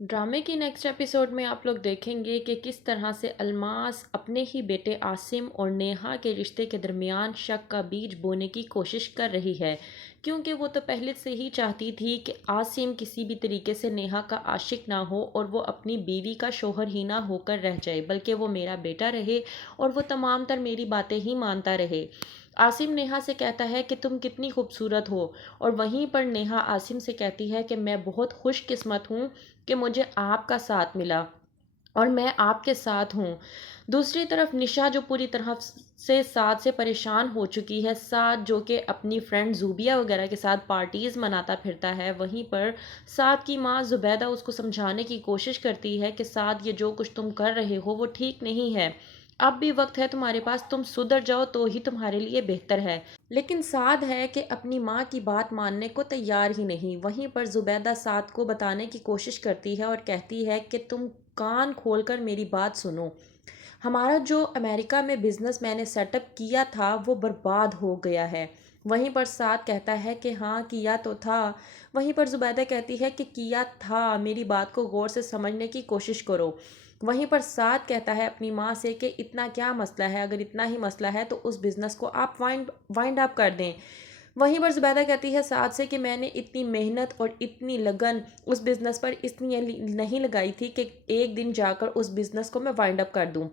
ड्रामे की next episode में आप लोग देखेंगे कि किस तरह से अलमास अपने ही बेटे आसिम और नेहा के रिश्ते के दरमियान शक का बीज बोने की कोशिश कर रही है, क्योंकि वो तो पहले से ही चाहती थी कि आसिम किसी भी तरीके से नेहा का आशिक ना हो और वो अपनी बीवी का शोहर ही ना होकर रह जाए, बल्कि वो मेरा बेटा रहे और वो तमाम तर मेरी बातें ही मानता रहे। आसिम नेहा से कहता है कि तुम कितनी खूबसूरत हो, और वहीं पर नेहा आसिम से कहती है कि मैं बहुत खुशकिस्मत हूँ कि मुझे आपका साथ मिला और मैं आपके साथ हूँ। दूसरी तरफ निशा जो पूरी तरह से साथ से परेशान हो चुकी है, साथ जो कि अपनी फ्रेंड जूबिया वगैरह के साथ पार्टीज़ मनाता फिरता है, वहीं पर साथ की माँ जुबैदा उसको समझाने की कोशिश करती है कि साथ ये जो कुछ तुम कर रहे हो वो ठीक नहीं है। अब भी वक्त है तुम्हारे पास, तुम सुधर जाओ तो ही तुम्हारे लिए बेहतर है। लेकिन साद है कि अपनी माँ की बात मानने को तैयार ही नहीं। वहीं पर जुबैदा साद को बताने की कोशिश करती है और कहती है कि तुम कान खोलकर मेरी बात सुनो। हमारा जो अमेरिका में बिजनेस मैंने सेटअप किया था वो बर्बाद हो गया है। वहीं पर साद कहता है कि हाँ किया तो था। वहीं पर जुबैदा कहती है कि किया था, मेरी बात को गौर से समझने की कोशिश करो। वहीं पर साद कहता है अपनी माँ से कि इतना क्या मसला है, अगर इतना ही मसला है तो उस बिज़नेस को आप वाइंड वाइंड अप कर दें। वहीं पर जुबैदा कहती है साद से कि मैंने इतनी मेहनत और इतनी लगन उस बिज़नेस पर इसलिए नहीं लगाई थी कि एक दिन जाकर उस बिज़नेस को मैं वाइंड अप कर दूं।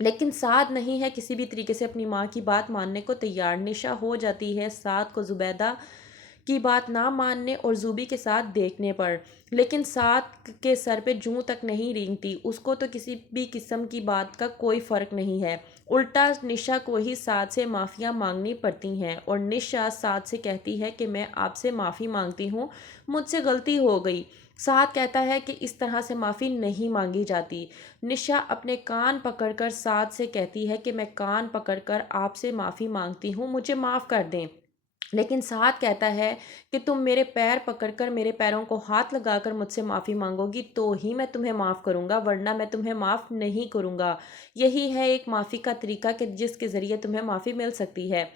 लेकिन साद नहीं है किसी भी तरीके से अपनी माँ की बात मानने को तैयार। निशा हो जाती है साद को जुबैदा की बात ना मानने और जूबी के साथ देखने पर। लेकिन साद के सर पे जूं तक नहीं रेंगती, उसको तो किसी भी किस्म की बात का कोई फ़र्क नहीं है। उल्टा निशा को ही साद से माफ़ियाँ मांगनी पड़ती हैं और निशा साद से कहती है कि मैं आपसे माफ़ी मांगती हूँ, मुझसे गलती हो गई। साद कहता है कि इस तरह से माफ़ी नहीं मांगी जाती। निशा अपने कान पकड़कर साद से कहती है कि मैं कान पकड़कर आपसे माफ़ी मांगती हूँ, मुझे माफ़ कर दें। लेकिन साथ कहता है कि तुम मेरे पैर पकड़कर मेरे पैरों को हाथ लगाकर मुझसे माफ़ी मांगोगी तो ही मैं तुम्हें माफ़ करूँगा, वरना मैं तुम्हें माफ़ नहीं करूँगा। यही है एक माफ़ी का तरीका कि जिसके ज़रिए तुम्हें माफ़ी मिल सकती है।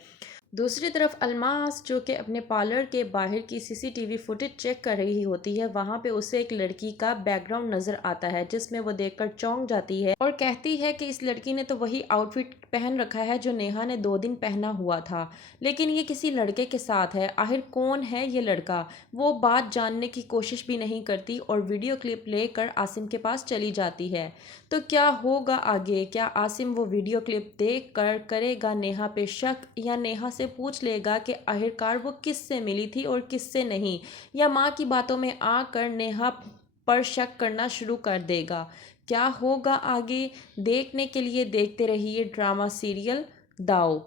दूसरी तरफ अलमास जो कि अपने पार्लर के बाहर की सीसीटीवी फुटेज चेक कर रही होती है, वहाँ पे उसे एक लड़की का बैकग्राउंड नज़र आता है जिसमें वो देखकर चौंक जाती है और कहती है कि इस लड़की ने तो वही आउटफिट पहन रखा है जो नेहा ने 2 दिन पहना हुआ था, लेकिन ये किसी लड़के के साथ है। आखिर कौन है ये लड़का? वो बात जानने की कोशिश भी नहीं करती और वीडियो क्लिप लेकर आसिम के पास चली जाती है। तो क्या होगा आगे? क्या आसिम वो वीडियो क्लिप देख कर करेगा नेहा पे शक, या नेहा से पूछ लेगा कि आखिरकार वो किससे मिली थी और किससे नहीं, या माँ की बातों में आकर नेहा पर शक करना शुरू कर देगा? क्या होगा आगे? देखने के लिए देखते रहिए ड्रामा सीरियल दाव।